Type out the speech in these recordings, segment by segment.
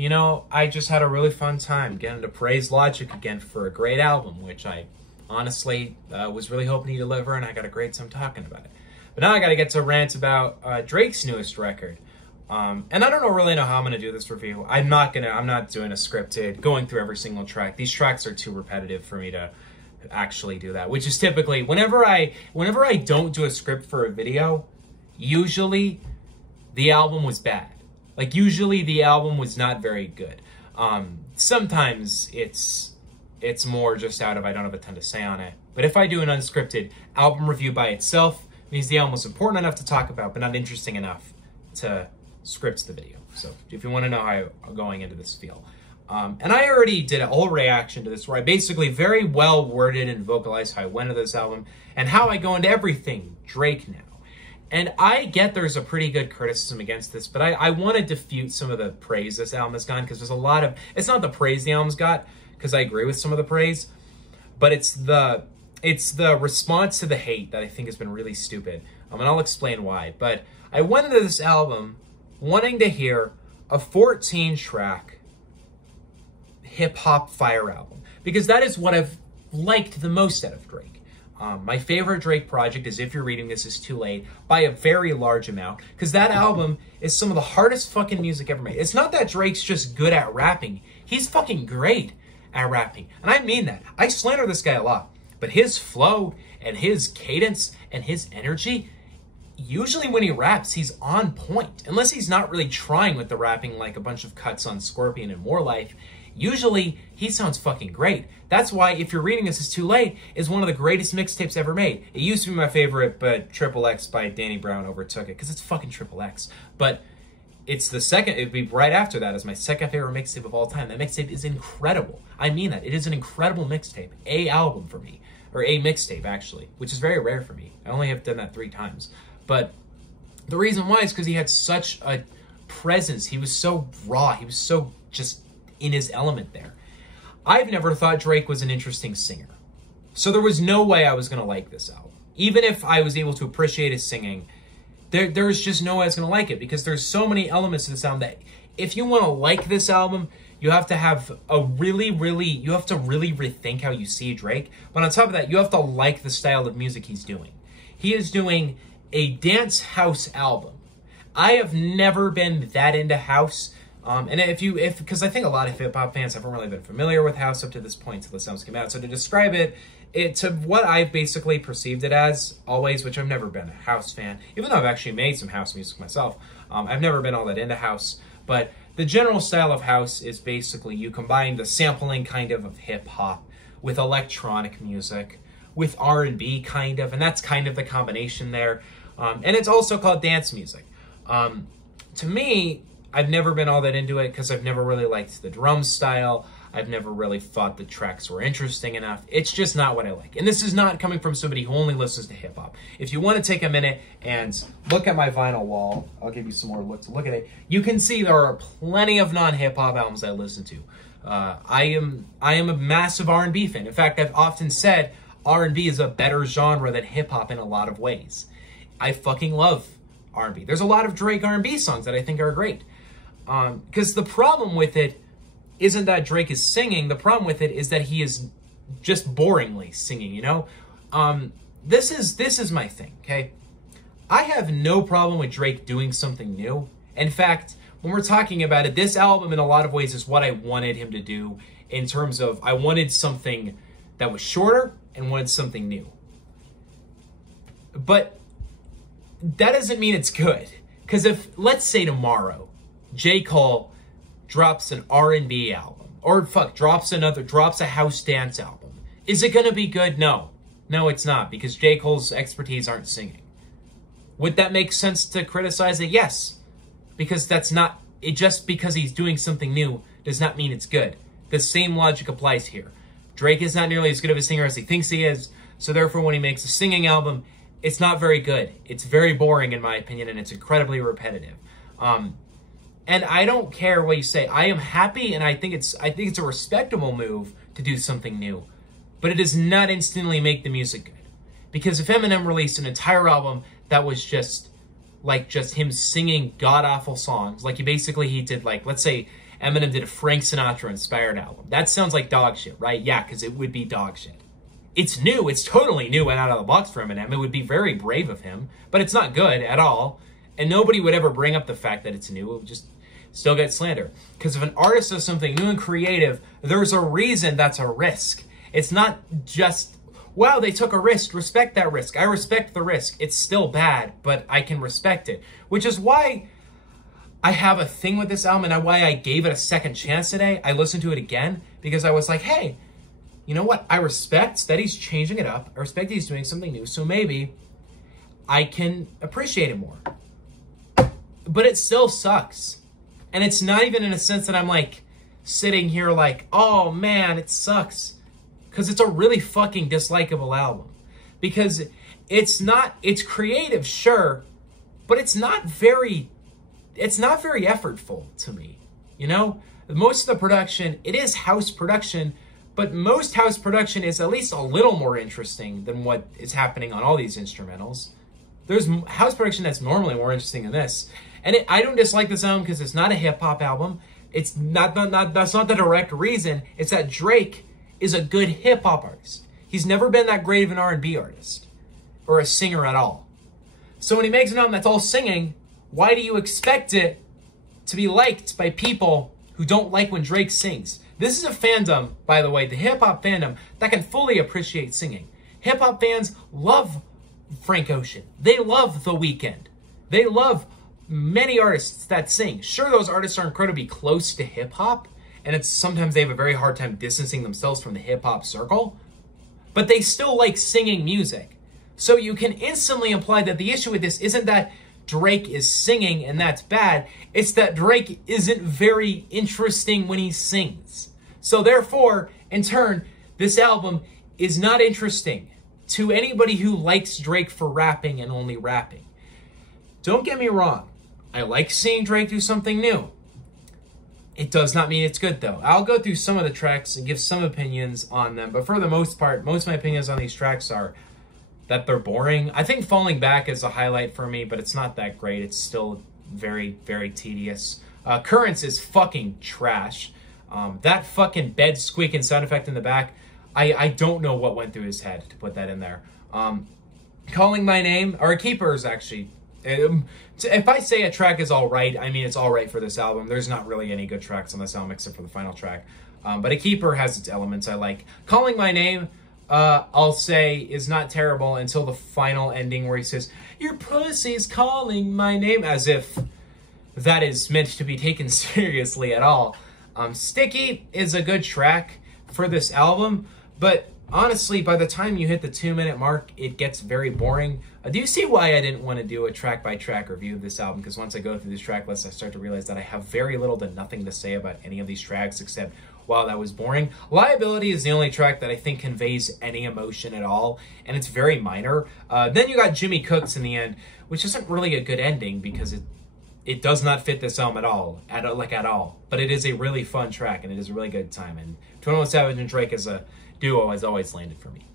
you know, I just had a really fun time getting to praise Logic again for a great album, which I honestly was really hoping he'd deliver, and I got a great time talking about it. But now I got to get to rant about Drake's newest record. And I don't really know how I'm going to do this review. I'm not doing a scripted, going through every single track. These tracks are too repetitive for me to actually do that, which is typically, whenever I don't do a script for a video, usually the album was bad. Like, usually the album was not very good. Sometimes it's more just out of I don't have a ton to say on it. But if I do an unscripted album review by itself, it means the album was important enough to talk about, but not interesting enough to script the video. So if you want to know how I'm going into this feel. And I already did a whole reaction to this where I basically very well worded and vocalized how I went into this album and how I go into everything Drake now. And I get there's a pretty good criticism against this, but I want to defute some of the praise this album has gotten, because there's a lot of, it's not the praise the album's got, because I agree with some of the praise, but it's the response to the hate that I think has been really stupid. And I'll explain why. But I went into this album wanting to hear a 14-track hip-hop fire album, because that is what I've liked the most out of Drake. My favorite Drake project is If You're Reading This Is Too Late, by a very large amount, because that album is some of the hardest fucking music ever made. It's not that Drake's just good at rapping. He's fucking great at rapping. And I mean that. I slander this guy a lot. But his flow and his cadence and his energy, usually when he raps, he's on point. Unless he's not really trying with the rapping like a bunch of cuts on Scorpion and More Life, usually he sounds fucking great. That's why If You're Reading This Is Too Late is one of the greatest mixtapes ever made. It used to be my favorite, but Triple X by Danny Brown overtook it, because it's fucking Triple X. But it's the second, it'd be right after that as my second favorite mixtape of all time. That mixtape is incredible. I mean that. It is an incredible mixtape. A album for me. Or a mixtape, actually, which is very rare for me. I only have done that 3 times. But the reason why is because he had such a presence. He was so raw. He was so just in his element there. I've never thought Drake was an interesting singer. So there was no way I was going to like this album. Even if I was able to appreciate his singing, there's just no way I was going to like it, because there's so many elements to this album that if you want to like this album, you have to have a really rethink how you see Drake. But on top of that, you have to like the style of music he's doing. He is doing a dance house album. I have never been that into house. Because I think a lot of hip-hop fans haven't really been familiar with house up to this point until this album came out. So to describe it to what I've basically perceived it as always, which I've never been a house fan, even though I've actually made some house music myself. I've never been all that into house, but the general style of house is basically you combine the sampling kind of hip-hop with electronic music, with R&B kind of, and that's kind of the combination there. And it's also called dance music. To me, I've never been all that into it because I've never really liked the drum style. I've never really thought the tracks were interesting enough. It's just not what I like. And this is not coming from somebody who only listens to hip-hop. If you want to take a minute and look at my vinyl wall, I'll give you some more look to look at it. You can see there are plenty of non-hip-hop albums I listen to. I am a massive R&B fan. In fact, I've often said R&B is a better genre than hip-hop in a lot of ways. I fucking love R&B. There's a lot of Drake R&B songs that I think are great. Because the problem with it isn't that Drake is singing. The problem with it is that he is just boringly singing, you know? This is my thing, okay? I have no problem with Drake doing something new. In fact, when we're talking about it, this album in a lot of ways is what I wanted him to do, in terms of I wanted something that was shorter and wanted something new. But that doesn't mean it's good. Because if, let's say tomorrow, J. Cole drops an R&B album, or drops a house dance album, is it going to be good? No. No, it's not, because J. Cole's expertise aren't singing. Would that make sense to criticize it? Yes. Because that's not, just because he's doing something new does not mean it's good. The same logic applies here. Drake is not nearly as good of a singer as he thinks he is, so therefore when he makes a singing album, it's not very good. It's very boring in my opinion, and it's incredibly repetitive. And I don't care what you say. I am happy, and I think it's a respectable move to do something new, but it does not instantly make the music good. Because if Eminem released an entire album that was just him singing god-awful songs, like he did, like, let's say Eminem did a Frank Sinatra-inspired album. That sounds like dog shit, right? Yeah, because it would be dog shit. It's new. It's totally new and out of the box for Eminem. It would be very brave of him, but it's not good at all. And nobody would ever bring up the fact that it's new. It would just still get slander. Because if an artist does something new and creative, there's a reason that's a risk. It's not just, wow, they took a risk. Respect that risk. I respect the risk. It's still bad, but I can respect it. Which is why I have a thing with this album and why I gave it a second chance today. I listened to it again because I was like, hey, you know what? I respect that he's changing it up. I respect that he's doing something new. So maybe I can appreciate it more. But it still sucks. And it's not even in a sense that I'm like sitting here like, oh man, it sucks. Because it's a really fucking dislikable album. Because it's creative, sure, but it's not very effortful to me. You know, most of the production, it is house production, but most house production is at least a little more interesting than what is happening on all these instrumentals. There's house production that's normally more interesting than this. And I don't dislike this album because it's not a hip-hop album. It's not that's not the direct reason. It's that Drake is a good hip-hop artist. He's never been that great of an R&B artist or a singer at all. So when he makes an album that's all singing, why do you expect it to be liked by people who don't like when Drake sings? This is a fandom, by the way, the hip-hop fandom, that can fully appreciate singing. Hip-hop fans love Frank Ocean. They love The Weeknd. They love many artists that sing. Sure, those artists are incredibly close to hip-hop, and sometimes they have a very hard time distancing themselves from the hip-hop circle, but they still like singing music. So you can instantly imply that the issue with this isn't that Drake is singing and that's bad, it's that Drake isn't very interesting when he sings. So therefore, in turn, this album is not interesting to anybody who likes Drake for rapping and only rapping. Don't get me wrong, I like seeing Drake do something new. It does not mean it's good, though. I'll go through some of the tracks and give some opinions on them, but for the most part, most of my opinions on these tracks are that they're boring. I think Falling Back is a highlight for me, but it's not that great. It's still very, very tedious. Currents is fucking trash. That fucking bed squeaking sound effect in the back, I don't know what went through his head to put that in there. Calling My Name, or Keepers, actually. If I say a track is all right, I mean it's all right for this album. There's not really any good tracks on this album except for the final track. But A Keeper has its elements I like. Calling My Name, I'll say, is not terrible until the final ending where he says, "Your pussy's calling my name," as if that is meant to be taken seriously at all. Sticky is a good track for this album, but honestly, by the time you hit the 2-minute mark, it gets very boring. Do you see why I didn't want to do a track-by-track review of this album? Because once I go through this track list, I start to realize that I have very little to nothing to say about any of these tracks except, wow, that was boring. Liability is the only track that I think conveys any emotion at all, and it's very minor. Then you got Jimmy Cooks in the end, which isn't really a good ending because it does not fit this album at all, at all. But it is a really fun track, and it is a really good time. And 21 Savage and Drake as a duo has always landed for me.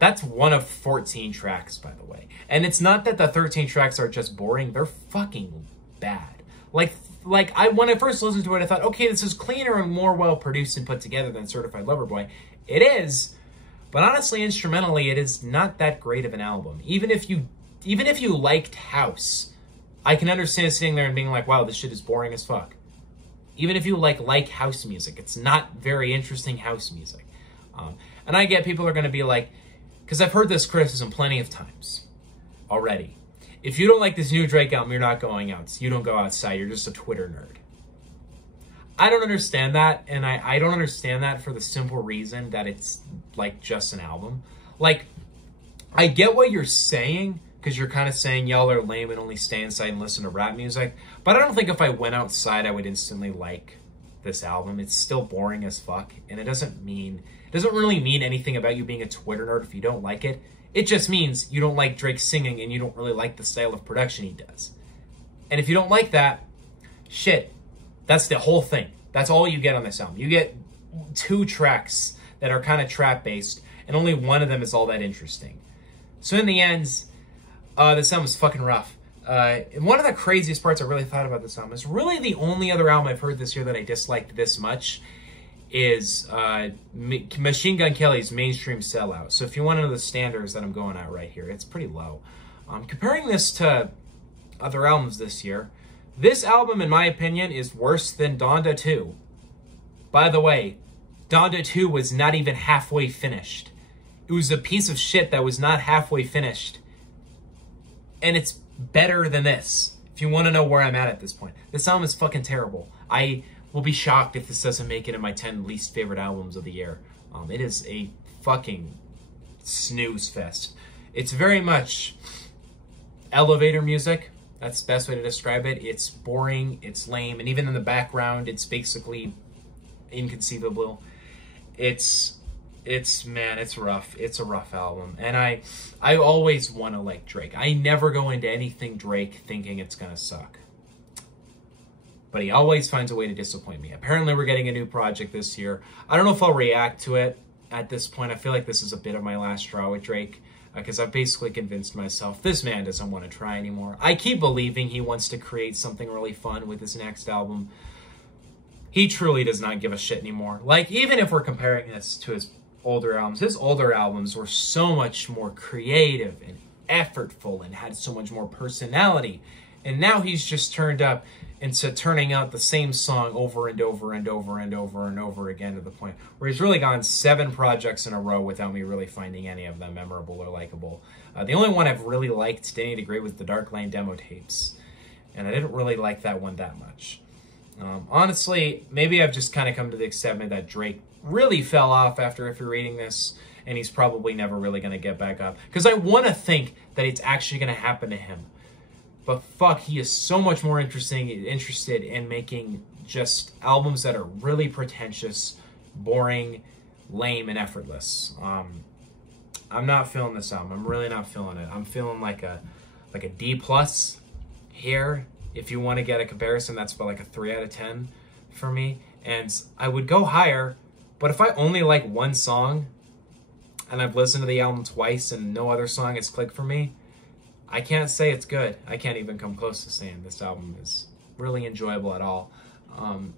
That's one of 14 tracks, by the way. And it's not that the 13 tracks are just boring. They're fucking bad. Like when I first listened to it, I thought, okay, this is cleaner and more well-produced and put together than Certified Lover Boy. It is, but honestly, instrumentally, it is not that great of an album. Even if you liked house, I can understand sitting there and being like, wow, this shit is boring as fuck. Even if you like house music, it's not very interesting house music. And I get people are going to be like, because I've heard this criticism plenty of times already. If you don't like this new Drake album, you're not going out. You don't go outside. You're just a Twitter nerd. I don't understand that, and I don't understand that for the simple reason that it's like just an album. Like, I get what you're saying, because you're kind of saying y'all are lame and only stay inside and listen to rap music. But I don't think if I went outside, I would instantly like this album. It's still boring as fuck, and it doesn't really mean anything about you being a Twitter nerd if you don't like it. It just means you don't like Drake singing and you don't really like the style of production he does. And if you don't like that, shit, that's the whole thing. That's all you get on this album. You get 2 tracks that are kind of trap-based, and only one of them is all that interesting. So in the end, this album is fucking rough. One of the craziest parts I really thought about this album is really the only other album I've heard this year that I disliked this much is Machine Gun Kelly's Mainstream Sellout. So if you want to know the standards that I'm going at right here, it's pretty low. Comparing this to other albums this year, this album, in my opinion, is worse than Donda 2. By the way, Donda 2 was not even halfway finished. It was a piece of shit that was not halfway finished. And it's better than this, if you want to know where I'm at this point. This album is fucking terrible. I will be shocked if this doesn't make it in my 10 least favorite albums of the year. It is a fucking snooze fest. It's very much elevator music. That's the best way to describe it. It's boring, it's lame, and even in the background, it's basically inconceivable. It's rough. It's a rough album. And I always want to like Drake. I never go into anything Drake thinking it's gonna suck. But he always finds a way to disappoint me. Apparently we're getting a new project this year. I don't know if I'll react to it at this point. I feel like this is a bit of my last straw with Drake, because I've basically convinced myself this man doesn't want to try anymore. I keep believing he wants to create something really fun with his next album. He truly does not give a shit anymore. Like, even if we're comparing this to his older albums were so much more creative and effortful and had so much more personality. And now he's just turned up into turning out the same song over and over and over and over and over again, to the point where he's really gone 7 projects in a row without me really finding any of them memorable or likable. The only one I've really liked to any degree was the Dark Lane demo tapes, and I didn't really like that one that much. Honestly, maybe I've just kind of come to the extent that Drake really fell off after, if you're reading this, and he's probably never really going to get back up. Because I want to think that it's actually going to happen to him. But fuck, he is so much more interested in making just albums that are really pretentious, boring, lame, and effortless. I'm not feeling this album. I'm really not feeling it. I'm feeling like a D+ here. If you want to get a comparison, that's about like a 3 out of 10 for me. And I would go higher, but if I only like one song and I've listened to the album twice and no other song has clicked for me, I can't say it's good. I can't even come close to saying this album is really enjoyable at all.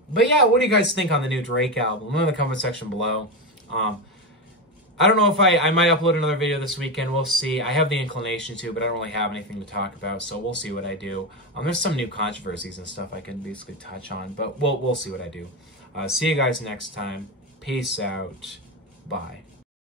But yeah, what do you guys think on the new Drake album? Let me know in the comment section below. I don't know if I might upload another video this weekend. We'll see. I have the inclination to, but I don't really have anything to talk about, so we'll see what I do. There's some new controversies and stuff I can basically touch on, but we'll see what I do. See you guys next time. Peace out. Bye.